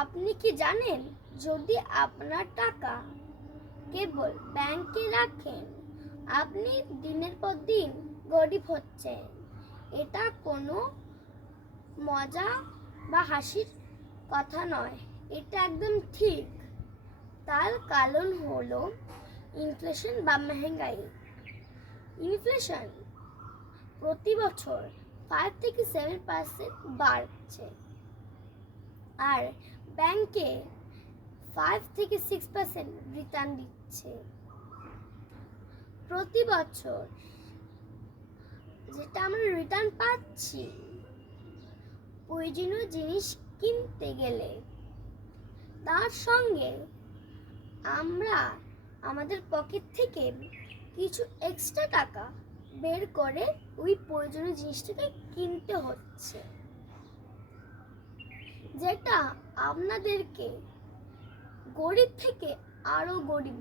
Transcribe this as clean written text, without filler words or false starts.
আপনি কি জানেন, যদি আপনার টাকা কেবল ব্যাংকে রাখেন, আপনি দিনের পর দিন গরিব হচ্ছেন। এটা কোনো মজা বা হাসির কথা নয়, এটা একদম ঠিক। তার কারণ হলো ইনফ্লেশন বা মেহেঙ্গাই। ইনফ্লেশন প্রতি বছর 5 থেকে 7% বাড়ছে, আর ব্যাংকে 5 থেকে 6% রিটার্ন দিচ্ছে। প্রতি বছর যেটা আমরা রিটার্ন পাচ্ছি, প্রয়োজনীয় জিনিস কিনতে গেলে তার সঙ্গে আমরা আমাদের পকেট থেকে কিছু এক্সট্রা টাকা বের করে ওই প্রয়োজনীয় জিনিসটাকে কিনতে হচ্ছে, যেটা আপনাদেরকে গরিব থেকে আরো গরিব